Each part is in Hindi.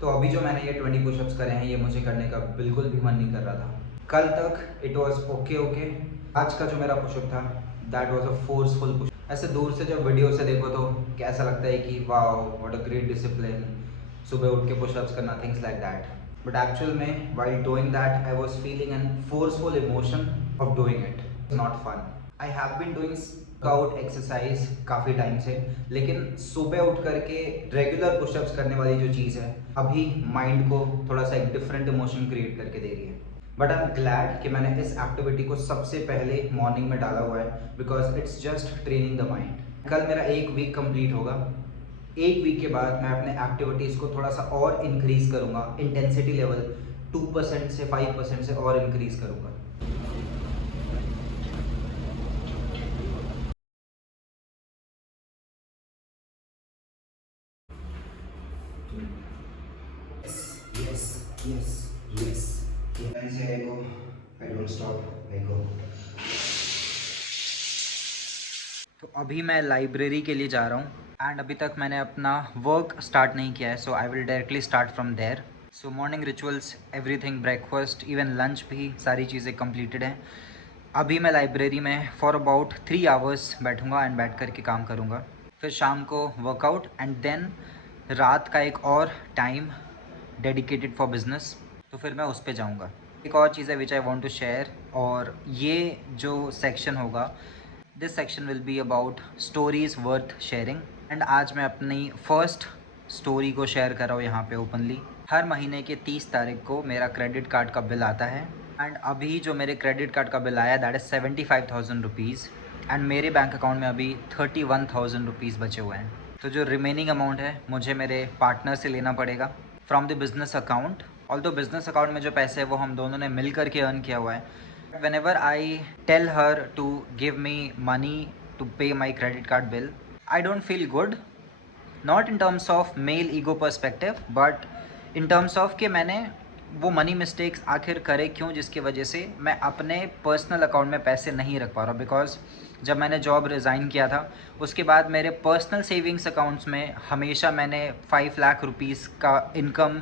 तो अभी जो मैंने ये 20 पुशअप्स करे हैं, ये मुझे करने का बिल्कुल भी मन नहीं कर रहा था। कल तक इट वॉज ओके ओके। आज का जो मेरा पुशअप था, that was a forceful push. ऐसे दूर से जब वीडियो से देखो तो कैसा लगता है कि wow what a great discipline, सुबह उठ के पुशअप्स करना, things like that. But actual में while doing that I was feeling an forceful emotion of doing it, not fun. I have been doing workout exercise काफ़ी टाइम से, लेकिन सुबह उठ करके रेगुलर पुशअप्स करने वाली जो चीज़ है, अभी माइंड को थोड़ा सा एक डिफरेंट इमोशन क्रिएट करके दे रही है। बट आई एम ग्लैड कि मैंने इस एक्टिविटी को सबसे पहले मॉर्निंग में डाला हुआ है, because it's just training the mind. कल मेरा 1 वीक कंप्लीट होगा। 1 वीक के बाद मैं अपने एक्टिविटीज़ को थोड़ा सा और इंक्रीज करूँगा, इंटेंसिटी लेवल 2% से 5% से और इंक्रीज करूँगा। Yes, yes, yes. When I say I go, I don't stop, I go. तो अभी मैं लाइब्रेरी के लिए जा रहा हूँ एंड अभी तक मैंने अपना वर्क स्टार्ट नहीं किया है, so I will directly start from there. So morning rituals, everything, breakfast, even lunch भी सारी चीज़ें कंप्लीटेड हैं। अभी मैं लाइब्रेरी में फॉर अबाउट 3 आवर्स बैठूंगा एंड बैठ करके काम करूँगा। फिर शाम को वर्कआउट एंड देन रात का एक और टाइम डेडिकेटेड फॉर बिजनेस, तो फिर मैं उस पर जाऊँगा। एक और चीज़ है which I want to share, और ये जो सेक्शन होगा, this section will be about stories worth sharing. And आज मैं अपनी फर्स्ट स्टोरी को शेयर कर रहा हूँ यहाँ पे ओपनली। हर महीने के 30 तारीख को मेरा क्रेडिट कार्ड का बिल आता है एंड अभी जो मेरे क्रेडिट कार्ड का बिल आया दैट इज़ 75,000 रुपीज़ एंड मेरे बैंक अकाउंट में अभी 31,000 रुपीज़ बचे हुए हैं। तो जो रिमेनिंग अमाउंट है मुझे मेरे पार्टनर से लेना पड़ेगा from the business account. Although business account में जो पैसे है वो हम दोनों ने मिल करके अर्न किया हुआ है। Whenever I tell her to give me money to pay my credit card bill, I don't feel good. Not in terms of male ego perspective, but in terms of कि मैंने वो मनी मिस्टेक्स आखिर करे क्यों, जिसकी वजह से मैं अपने पर्सनल अकाउंट में पैसे नहीं रख पा रहा। बिकॉज जब मैंने जॉब रिज़ाइन किया था उसके बाद मेरे पर्सनल सेविंग्स अकाउंट्स में हमेशा मैंने 5 लाख रुपीज़ का इनकम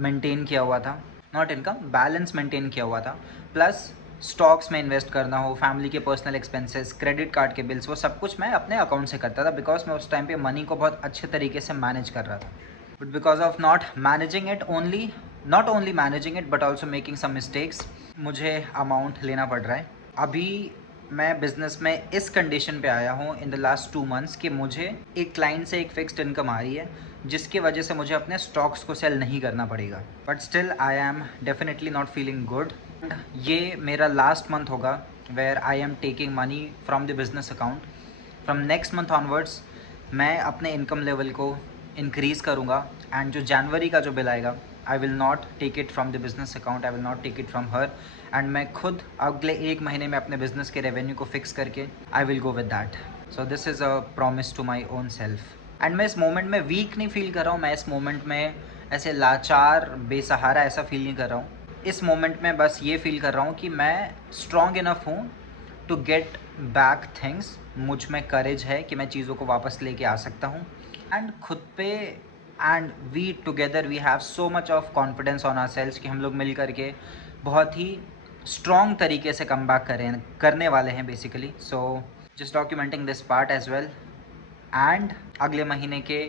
मेंटेन किया हुआ था। नॉट इनकम, बैलेंस मेंटेन किया हुआ था। प्लस स्टॉक्स में इन्वेस्ट करना हो, फैमिली के पर्सनल एक्सपेंसेस, क्रेडिट कार्ड के बिल्स, वो सब कुछ मैं अपने अकाउंट से करता था, बिकॉज मैं उस टाइम पे मनी को बहुत अच्छे तरीके से मैनेज कर रहा था। But because of not managing it only, not only managing it but also making some mistakes, मुझे अमाउंट लेना पड़ रहा है। अभी मैं बिज़नेस में इस कंडीशन पे आया हूँ इन द लास्ट 2 मंथ्स कि मुझे एक क्लाइंट से एक फ़िक्स्ड इनकम आ रही है, जिसकी वजह से मुझे अपने स्टॉक्स को सेल नहीं करना पड़ेगा। But still I am definitely not feeling good. ये मेरा लास्ट मंथ होगा where I am taking money from the business account. From next month onwards मैं अपने इनकम लेवल को इंक्रीज़ करूँगा एंड जो जनवरी का जो बिल आएगा, I will not take it from the business account, I will not take it from her, and मैं खुद अगले 1 महीने में अपने बिज़नेस के रेवेन्यू को फिक्स करके I will go with that. So this is a promise to my own self. And मैं इस मोमेंट में वीक नहीं फील कर रहा हूँ, मैं इस मोमेंट में ऐसे लाचार बेसहारा ऐसा फील नहीं कर रहा हूँ। इस मोमेंट में बस ये फील कर रहा हूँ कि मैं स्ट्रॉन्ग इनफ हूँ टू गेट बैक थिंग्स। मुझ में करेज है कि मैं चीज़ों को वापस लेके आ सकता हूँ एंड खुद पे, and we together we have so much of confidence on our sales कि हम लोग मिल करके बहुत ही स्ट्रॉन्ग तरीके से कम बैक करने वाले हैं basically. So just documenting this part as well. And अगले महीने के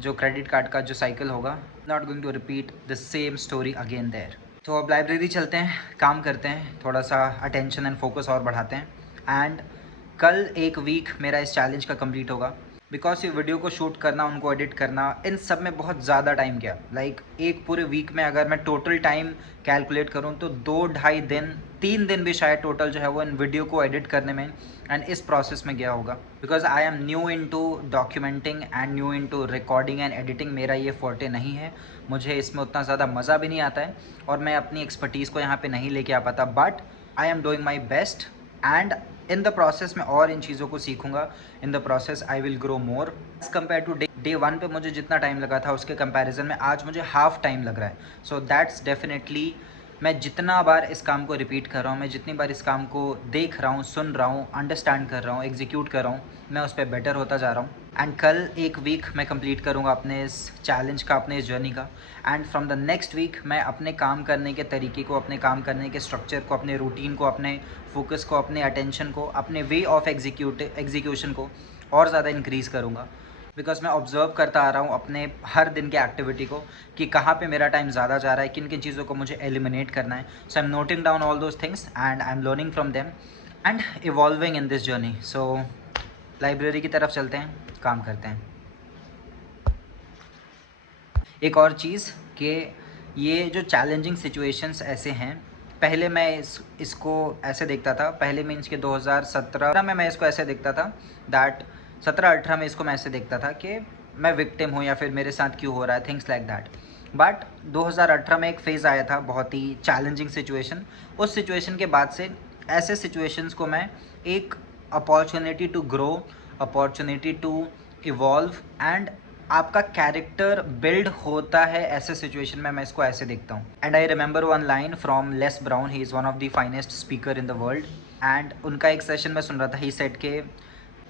जो क्रेडिट कार्ड का जो साइकिल होगा, not going to repeat the same story again there. तो अब लाइब्रेरी चलते हैं, काम करते हैं, थोड़ा सा अटेंशन एंड फोकस और बढ़ाते हैं। एंड कल 1 वीक मेरा इस चैलेंज का कंप्लीट होगा। बिकॉज ये वीडियो को शूट करना, उनको एडिट करना, इन सब में बहुत ज़्यादा टाइम गया। लाइक एक पूरे वीक में अगर मैं टोटल टाइम कैलकुलेट करूँ तो 2-2.5 दिन, 3 दिन भी शायद टोटल जो है वो इन वीडियो को एडिट करने में एंड इस प्रोसेस में गया होगा। Because I am new into documenting and new into recording and editing. मेरा ये फोर्टे नहीं है, मुझे इसमें उतना ज़्यादा मज़ा भी नहीं आता है और मैं अपनी एक्सपर्टीज़ को यहाँ पे नहीं लेके आ पाता। But I am doing my best and in the process में और इन चीज़ों को सीखूंगा। In the process I will grow more as compare to day 1 पे मुझे जितना टाइम लगा था उसके कंपैरिजन में आज मुझे हाफ टाइम लग रहा है। सो दैट्स डेफिनेटली मैं जितना बार इस काम को रिपीट कर रहा हूँ, मैं जितनी बार इस काम को देख रहा हूँ, सुन रहा हूँ, अंडरस्टैंड कर रहा हूँ, एग्जीक्यूट कर रहा हूँ, मैं उस पर बेटर होता जा रहा हूँ। एंड कल एक वीक मैं कंप्लीट करूँगा अपने इस चैलेंज का, अपने इस जर्नी का। And from the next week मैं अपने काम करने के तरीके को, अपने काम करने के स्ट्रक्चर को, अपने रूटीन को, अपने फोकस को, अपने अटेंशन को, अपने वे ऑफ एग्जीक्यूशन को और ज़्यादा इंक्रीज़ करूँगा। बिकॉज मैं ऑब्ज़र्व करता आ रहा हूँ अपने हर दिन के एक्टिविटी को कि कहाँ पे मेरा टाइम ज़्यादा जा रहा है, किन किन चीज़ों को मुझे एलिमिनेट करना है। So I am noting down all those things and I am learning from them and evolving in this journey. So library की तरफ चलते हैं, काम करते हैं। एक और चीज़ कि ये जो चैलेंजिंग सिचुएशंस ऐसे हैं, पहले मैं इसको ऐसे देखता था, पहले मीन्स के 2017 में मैं इसको ऐसे देखता था दैट 17-18 में इसको मैं ऐसे देखता था कि मैं विक्टिम हूँ या फिर मेरे साथ क्यों हो रहा है, थिंग्स लाइक दैट। बट 2018 में एक फ़ेज़ आया था, बहुत ही चैलेंजिंग सिचुएशन। उस सिचुएशन के बाद से ऐसे सिचुएशंस को मैं एक opportunity to grow, opportunity to evolve and आपका कैरेक्टर बिल्ड होता है ऐसे सिचुएशन में, मैं इसको ऐसे देखता हूँ। And I remember one line from Les Brown, he is one of the finest speaker in the world. And उनका एक सेशन में सुन रहा था, ही सेड के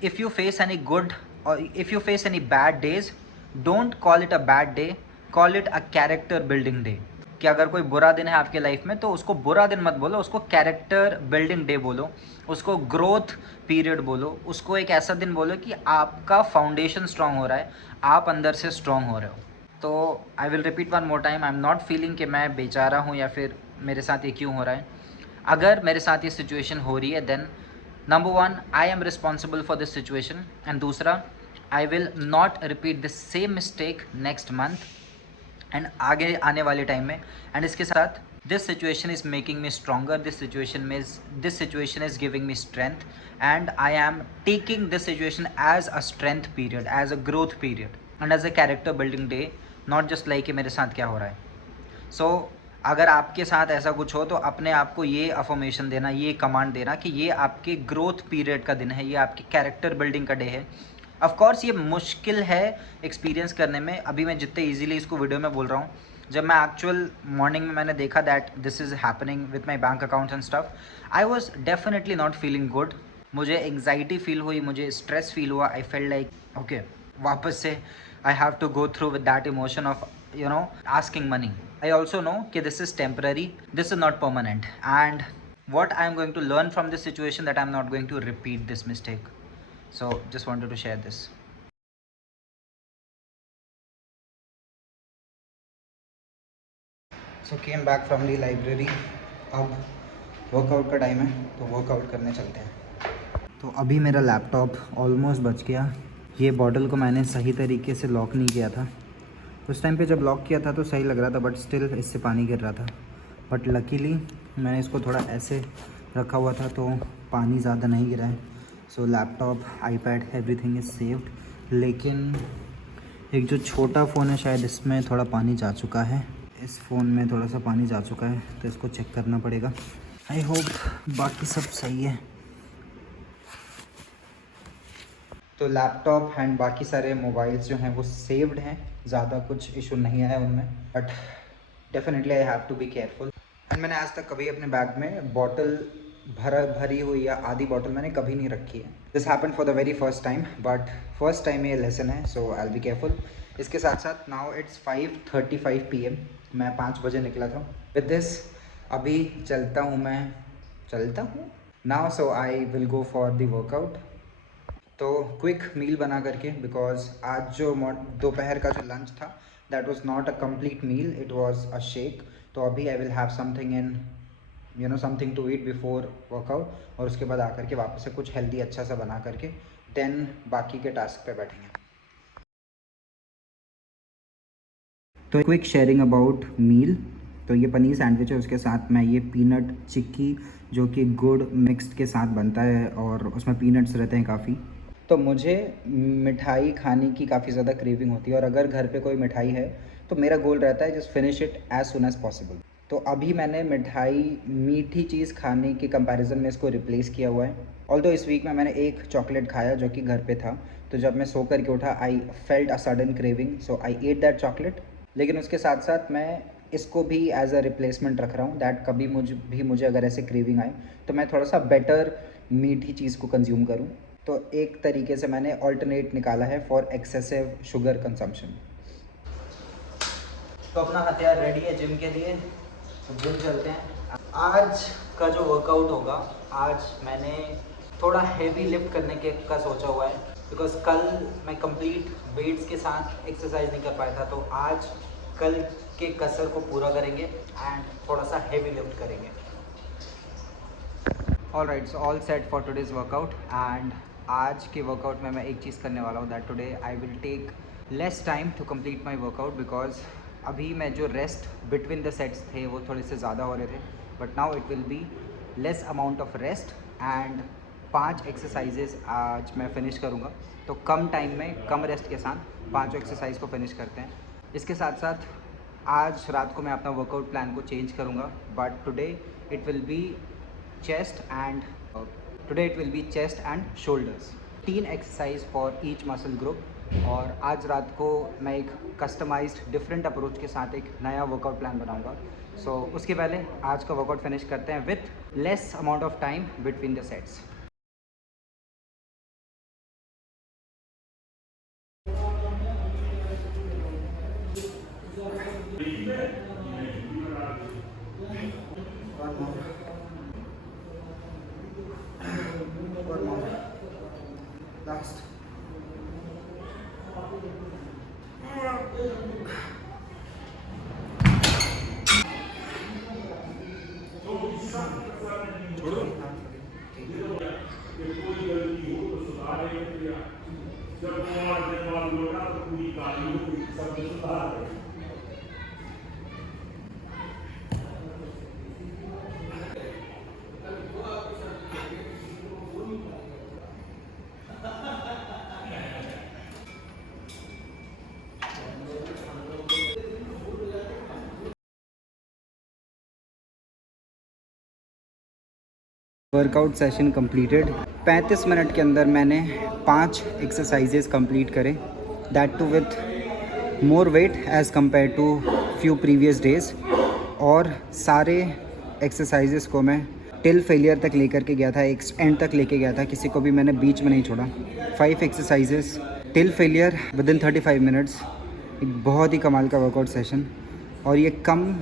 if you face any good or if you face any bad days, don't call it a bad day, call it a character building day. कि अगर कोई बुरा दिन है आपके लाइफ में तो उसको बुरा दिन मत बोलो, उसको कैरेक्टर बिल्डिंग डे बोलो, उसको ग्रोथ पीरियड बोलो, उसको एक ऐसा दिन बोलो कि आपका फाउंडेशन स्ट्रांग हो रहा है, आप अंदर से स्ट्रांग हो रहे हो। तो I will repeat one more time, I am not feeling कि मैं बेचारा हूँ या फिर मेरे साथ ये क्यों हो रहा है। अगर मेरे साथ ये सिचुएशन हो रही है then number one, I am responsible for this situation and दूसरा, I will not repeat this same mistake next month and आगे आने वाले टाइम में। एंड इसके साथ this situation is making me stronger, this situation is giving me strength and I am taking this situation as a strength period, as a growth period and as a character building day, not just like कि मेरे साथ क्या हो रहा है। सो अगर आपके साथ ऐसा कुछ हो तो अपने आप को ये अफर्मेशन देना, ये कमांड देना कि ये आपके ग्रोथ पीरियड का दिन है, ये आपकी कैरेक्टर बिल्डिंग का डे है। ऑफ कोर्स ये मुश्किल है एक्सपीरियंस करने में, अभी मैं जितने इजीली इसको वीडियो में बोल रहा हूँ, जब मैं एक्चुअल मॉर्निंग में मैंने देखा that this is happening with my bank accounts and stuff, I was definitely not feeling good. मुझे एंग्जाइटी फील हुई, मुझे स्ट्रेस फील हुआ। आई फेल्ट लाइक ओके, वापस से I have to go through with that emotion of asking money. I also know that this is temporary, this is not permanent, and what I am going to learn from this situation, that I am not going to repeat this mistake. So just wanted to share this. So came back from the library. अब वर्कआउट का टाइम है तो वर्कआउट करने चलते हैं। तो अभी मेरा लैपटॉप ऑलमोस्ट बच गया। ये बॉटल को मैंने सही तरीके से लॉक नहीं किया था, उस टाइम पे जब लॉक किया था तो सही लग रहा था, बट स्टिल इससे पानी गिर रहा था। बट लकीली मैंने इसको थोड़ा ऐसे रखा हुआ था तो पानी ज़्यादा नहीं गिरा है। सो laptop, iPad, everything is saved. लेकिन एक जो छोटा फ़ोन है शायद इसमें थोड़ा पानी जा चुका है, इस फ़ोन में थोड़ा सा पानी जा चुका है, तो इसको चेक करना पड़ेगा। आई होप बाकी सब सही है। तो लैपटॉप एंड बाकी सारे मोबाइल्स जो हैं वो सेव्ड हैं, ज़्यादा कुछ इशू नहीं आया उनमें, but definitely I have to be careful. And मैंने आज तक कभी अपने बैग में बॉटल भरी हुई या आधी बॉटल मैंने कभी नहीं रखी है। This happen for the very first time, but first time ये लेसन है, so I will be careful. इसके साथ साथ नाउ इट्स 5:35 PM, मैं 5 बजे निकला था। विद दिस अभी चलता हूँ now, so I will go for the workout. तो क्विक मील बना करके, बिकॉज आज जो दोपहर का जो लंच था that was not a complete meal, it was a shake. तो अभी I will have something something to eat before workout, और उसके बाद आकर के वापस से कुछ हेल्दी अच्छा सा बना करके देन बाकी के टास्क पे बैठेंगे। तो क्विक शेयरिंग अबाउट मील। तो ये पनीर सैंडविच है, उसके साथ मैं ये पीनट चिक्की जो कि गुड़ मिक्स्ड के साथ बनता है और उसमें पीनट्स रहते हैं काफ़ी। तो मुझे मिठाई खाने की काफ़ी ज़्यादा क्रेविंग होती है, और अगर घर पे कोई मिठाई है तो मेरा गोल रहता है just finish it as soon as possible. तो अभी मैंने मिठाई, मीठी चीज़ खाने के कंपैरिजन में इसको रिप्लेस किया हुआ है। ऑल्दो इस वीक में मैंने एक चॉकलेट खाया जो कि घर पे था, तो जब मैं सो कर के उठा I felt a sudden craving, so I at that chocolate. लेकिन उसके साथ साथ मैं इसको भी एज अ रिप्लेसमेंट रख रहा हूँ, दैट कभी मुझे अगर ऐसे क्रेविंग आए तो मैं थोड़ा सा बेटर मीठी चीज़ को कंज्यूम करूँ। तो एक तरीके से मैंने ऑल्टरनेट निकाला है फॉर एक्सेसिव शुगर कंजम्पशन। तो अपना हथियार रेडी है जिम के लिए, तो जिम चलते हैं। आज का जो वर्कआउट होगा, आज मैंने थोड़ा हेवी लिफ्ट करने के का सोचा हुआ है, बिकॉज कल मैं कंप्लीट वेट्स के साथ एक्सरसाइज नहीं कर पाया था। तो आज कल के कसर को पूरा करेंगे एंड थोड़ा सा हेवी लिफ्ट करेंगे। All right, so all set for today's workout. And आज के वर्कआउट में मैं एक चीज़ करने वाला हूँ, that today I will take less time to complete my workout, because अभी मैं जो रेस्ट बिटवीन द सेट्स थे वो थोड़े से ज़्यादा हो रहे थे, but now it will be less amount of rest and 5 exercises आज मैं फिनिश करूँगा। तो कम टाइम में कम रेस्ट के साथ 5 एक्सरसाइज को फिनिश करते हैं। इसके साथ साथ आज रात को मैं अपना वर्कआउट प्लान को चेंज करूँगा, but today it will be chest and today it will be chest and shoulders, 3 exercise for each muscle group. और आज रात को मैं एक कस्टमाइज्ड डिफरेंट अप्रोच के साथ एक नया वर्कआउट प्लान बनाऊंगा। सो उसके पहले आज का वर्कआउट फिनिश करते हैं with less amount of time between the sets. Last. Workout session completed. 35 minute के अंदर मैंने 5 एक्सरसाइजेज कंप्लीट करे, that too with more weight as compare to few previous days. और सारे एक्सरसाइजेज को मैं टिल फेलियर तक लेकर के गया था, एक एंड तक लेके गया था, किसी को भी मैंने बीच में नहीं छोड़ा। 5 exercises till failure with in 35 minutes. एक बहुत ही कमाल का वर्कआउट सेशन, और ये कम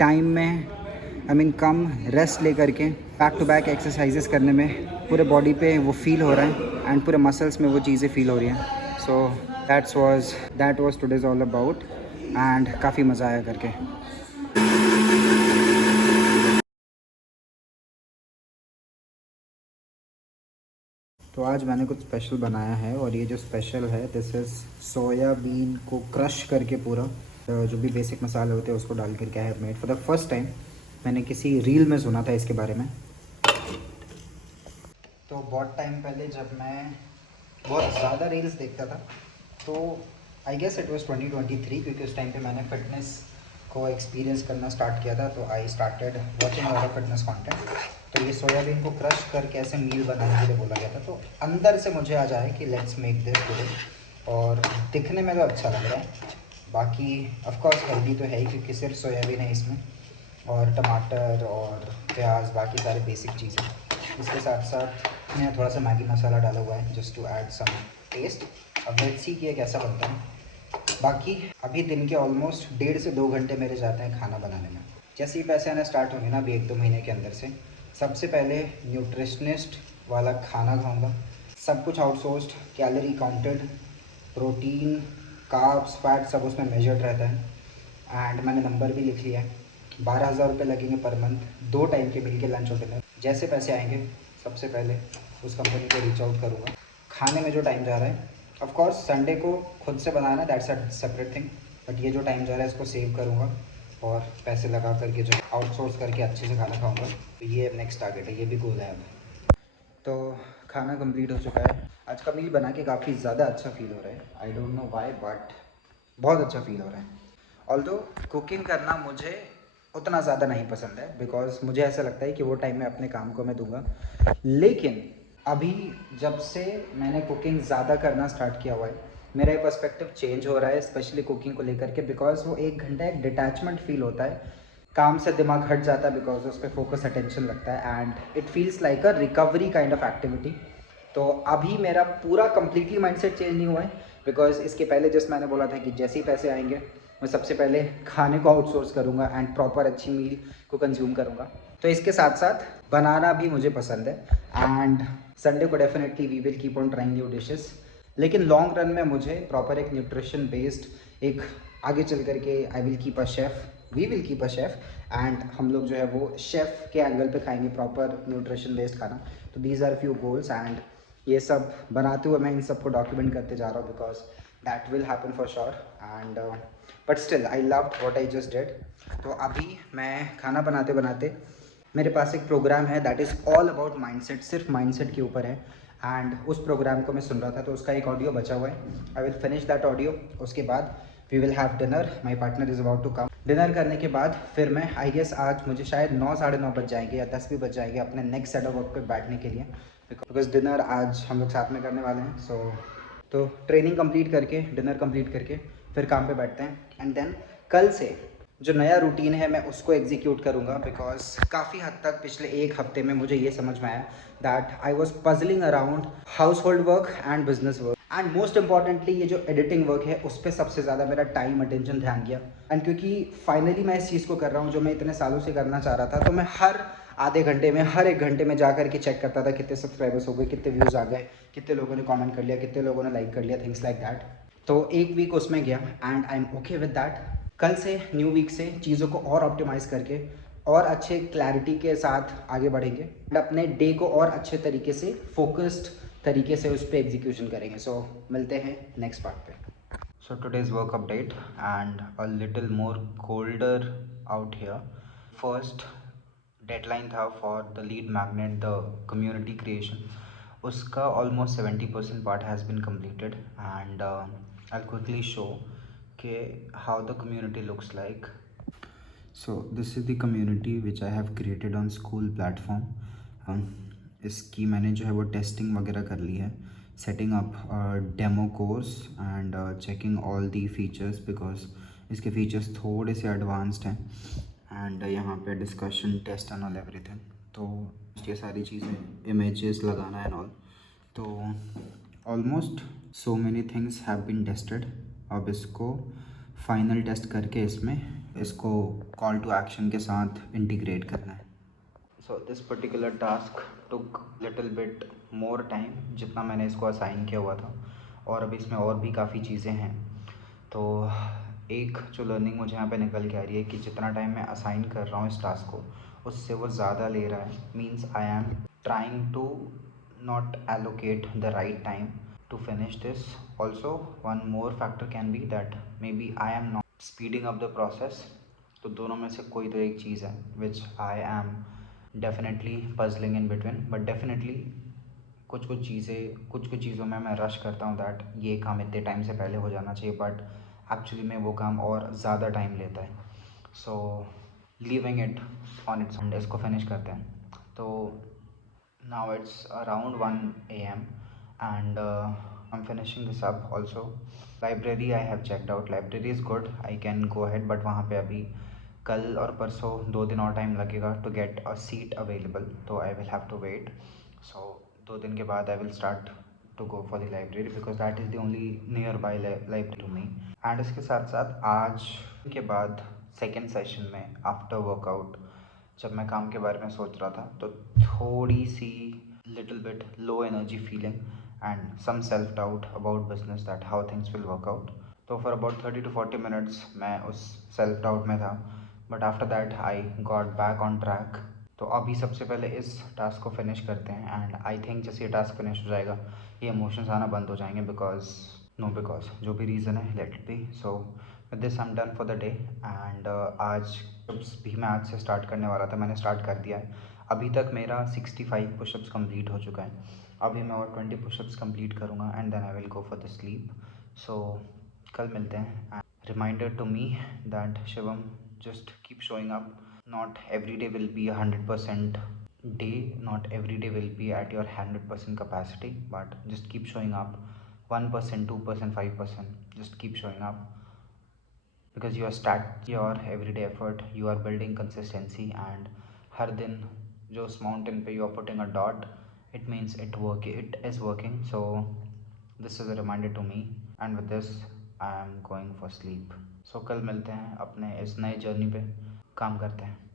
टाइम में कम रेस्ट लेकर के बैक टू बैक एक्सरसाइजेस करने में पूरे बॉडी पे वो फील हो रहा है एंड पूरे मसल्स में वो चीज़ें फील हो रही हैं। So that was today's all about, and काफ़ी मज़ा आया करके। तो आज मैंने कुछ स्पेशल बनाया है, और ये जो स्पेशल है दिस इज़ सोयाबीन को क्रश करके पूरा जो भी बेसिक मसाले होते हैं उसको डाल करके I have made for the first time. मैंने किसी रील में सुना था इसके बारे में। तो बहुत टाइम पहले जब मैं बहुत ज़्यादा रील्स देखता था, तो आई गेस इट वाज 2023, क्योंकि उस टाइम पे मैंने फ़िटनेस को एक्सपीरियंस करना स्टार्ट किया था। तो I started watching a lot of fitness content. तो ये सोयाबीन को क्रश करके ऐसे मील बनाने के लिए बोला गया था। तो अंदर से मुझे आ जाए कि लेट्स मेक दिस टुडे, और दिखने में तो अच्छा लग रहा है। बाकी ऑफकोर्स हेल्दी तो है ही, क्योंकि सिर्फ सोयाबीन है इसमें, और टमाटर और प्याज, बाकी सारे बेसिक चीज़ें। इसके साथ साथ मैंने थोड़ा सा मैगी मसाला डाला हुआ है just to add some taste. अब लेट्स सी कि ये कैसा बनता है। बाकी अभी दिन के ऑलमोस्ट 1.5 से 2 घंटे मेरे जाते हैं खाना बनाने में। जैसे ही पैसे आना स्टार्ट होंगे ना, अभी 1-2 महीने के अंदर से, सबसे पहले न्यूट्रिशनिस्ट वाला खाना खाऊंगा। सब कुछ outsourced, calorie counted, protein, carbs, fat सब उसमें मेजर्ड रहता है। एंड मैंने नंबर भी लिख लिया है, 12,000 रुपये लगेंगे पर मंथ, 2 टाइम के मिल के लंच और डिनर। जैसे पैसे आएंगे सबसे पहले उस कंपनी को रीच आउट करूँगा। खाने में जो टाइम जा रहा है, ऑफ कोर्स संडे को खुद से बनाना, that's a separate thing, but ये जो टाइम जा रहा है इसको सेव करूँगा और पैसे लगा करके जो आउटसोर्स करके अच्छे से खाना खाऊँगा। तो ये नेक्स्ट टारगेट है, ये भी गोल है अब। तो खाना कंप्लीट हो चुका है। आज का मील बना के काफ़ी ज़्यादा अच्छा फील हो रहा है। I don't know why, but बहुत अच्छा फील हो रहा है। ऑल्दो कुकिंग करना मुझे उतना ज़्यादा नहीं पसंद है, बिकॉज मुझे ऐसा लगता है कि वो टाइम में अपने काम को मैं दूंगा। लेकिन अभी जब से मैंने कुकिंग ज़्यादा करना स्टार्ट किया हुआ है, मेरा पर्सपेक्टिव चेंज हो रहा है स्पेशली कुकिंग को लेकर के, बिकॉज वो 1 घंटा एक डिटैचमेंट फील होता है, काम से दिमाग हट जाता है बिकॉज उस पर फोकस अटेंशन लगता है and it feels like a recovery kind of activity. तो अभी मेरा पूरा कम्प्लीटली माइंडसेट चेंज नहीं हुआ है, बिकॉज इसके पहले जस्ट मैंने बोला था कि जैसे ही पैसे आएंगे मैं सबसे पहले खाने को आउटसोर्स करूँगा एंड प्रॉपर अच्छी मील को कंज्यूम करूँगा। तो इसके साथ साथ बनाना भी मुझे पसंद है एंड संडे को definitely we will keep on trying new dishes. लेकिन लॉन्ग रन में मुझे प्रॉपर एक न्यूट्रिशन बेस्ड एक आगे चल करके I will keep a chef, we will keep a chef and हम लोग जो है वो शेफ़ के एंगल पे खाएंगे प्रॉपर न्यूट्रिशन बेस्ड खाना। तो these are few goals and ये सब बनाते हुए मैं इन सबको डॉक्यूमेंट करते जा रहा हूँ because that will happen for sure and but still I love what I just did. तो अभी मैं खाना बनाते बनाते मेरे पास एक प्रोग्राम है that is all about mindset, सिर्फ माइंडसेट के ऊपर है एंड उस प्रोग्राम को मैं सुन रहा था तो उसका एक ऑडियो बचा हुआ है। I will finish that audio, उसके बाद we will have dinner, my partner is about to come. Dinner करने के बाद फिर मैं आई गेस आज मुझे शायद 9 साढ़े 9 बज जाएंगे या 10 भी बज जाएंगे अपने नेक्स्ट सेट ऑफ वर्क पे बैठने के लिए, बिकॉज डिनर आज हम लोग साथ में करने वाले हैं। सो तो ट्रेनिंग कंप्लीट करके डिनर कंप्लीट करके फिर काम पे बैठते हैं एंड देन कल से जो नया रूटीन है मैं उसको एग्जीक्यूट करूँगा, बिकॉज काफ़ी हद तक पिछले 1 हफ्ते में मुझे ये समझ में आया that I was puzzling around house hold work and business work and most importantly ये जो एडिटिंग वर्क है उस पर सबसे ज़्यादा मेरा टाइम अटेंशन ध्यान गया। एंड क्योंकि फाइनली मैं इस चीज़ को कर रहा हूँ जो मैं इतने सालों से करना चाह रहा था, तो मैं हर आधे घंटे में हर 1 घंटे में जा करके चेक करता था कितने सब्सक्राइबर्स हो गए, कितने व्यूज़ आ गए, कितने लोगों ने कमेंट कर लिया, कितने लोगों ने लाइक कर लिया, थिंग्स लाइक दैट। तो एक वीक उसमें गया and I M okay with that. कल से न्यू वीक से चीज़ों को और ऑप्टिमाइज़ करके और अच्छे क्लैरिटी के साथ आगे बढ़ेंगे एंड अपने डे को और अच्छे तरीके से फोकस्ड तरीके से उस पर एग्जीक्यूशन करेंगे। सो मिलते हैं नेक्स्ट पार्ट पे। So today's work update and a little more colder out here. First deadline था for the lead magnet the community creation, उसका almost 70% part has been completed and I'll quickly show के how the community looks like. So this is the community which I have created on school platform. इसकी मैंने जो है वो टेस्टिंग वगैरह कर ली है, setting up demo course and checking all the features because इसके फीचर्स थोड़े से एडवांस्ड हैं एंड यहाँ पे discussion test and all everything. तो ये सारी चीज़ें इमेजेस लगाना एंड ऑल, तो almost so many things have been tested. अब इसको फाइनल टेस्ट करके इसमें इसको कॉल टू एक्शन के साथ इंटीग्रेट करना है। So this particular task took little bit more time जितना मैंने इसको असाइन किया हुआ था, और अब इसमें और भी काफ़ी चीज़ें हैं। तो एक जो लर्निंग मुझे यहाँ पे निकल के आ रही है कि जितना टाइम मैं असाइन कर रहा हूँ इस टास्क को उससे वो ज़्यादा ले रहा है, means I am trying to not allocate the right time to finish this. Also one more factor can be that maybe I am not speeding up the process. तो दोनों में से कोई तो एक चीज़ है which I am definitely puzzling in between, but definitely कुछ कुछ चीज़ों में मैं रश करता हूँ दैट ये काम इतने टाइम से पहले हो जाना चाहिए, बट एक्चुअली में वो काम और ज़्यादा टाइम लेता है। सो लीविंग इट ऑन इट्स, इसको फिनिश करते हैं। तो now it's around 1 AM and I'm finishing this up also. Library I have checked out, library is good, I can go ahead, but वहाँ पे अभी कल और परसों 2 दिन और टाइम लगेगा to get a seat available, तो I will have to wait. So 2 दिन के बाद I will start to go for the library because that is the only nearby library to me. And इसके साथ साथ आज के बाद सेकेंड सेशन में आफ्टर वर्कआउट जब मैं काम के बारे में सोच रहा था तो थोड़ी सी little bit low energy feeling and some self doubt about business that how things will work out. तो फॉर अबाउट 30 to 40 मिनट्स मैं उस सेल्फ डाउट में था, but after that I got back on track. तो अभी सबसे पहले इस टास्क को फिनिश करते हैं एंड आई थिंक जैसे ये टास्क फिनिश हो जाएगा ये इमोशंस आना बंद हो जाएंगे, बिकॉज जो भी रीज़न है let it be. So with this I am done for the day and आज पुशअप्स भी मैं आज से स्टार्ट करने वाला था, मैंने स्टार्ट कर दिया है। अभी तक मेरा 65 पुशअप्स कंप्लीट हो चुका है, अभी मैं और 20 पुशअप्स कंप्लीट करूँगा and then I will go for the sleep. So कल मिलते हैं। Reminder to me that Shivam, just keep showing up. Not every day will be 100% day, not every day will be at your 100% capacity, but just keep showing up 1%, 2%, 5%, just keep showing up, because you are start your everyday effort, you are building consistency, and हर दिन जो उस mountain पे you are putting a dot, it means it is working. So this is a reminder to me, and with this I am going for sleep. So कल मिलते हैं अपने इस नए जर्नी पे, काम करते हैं.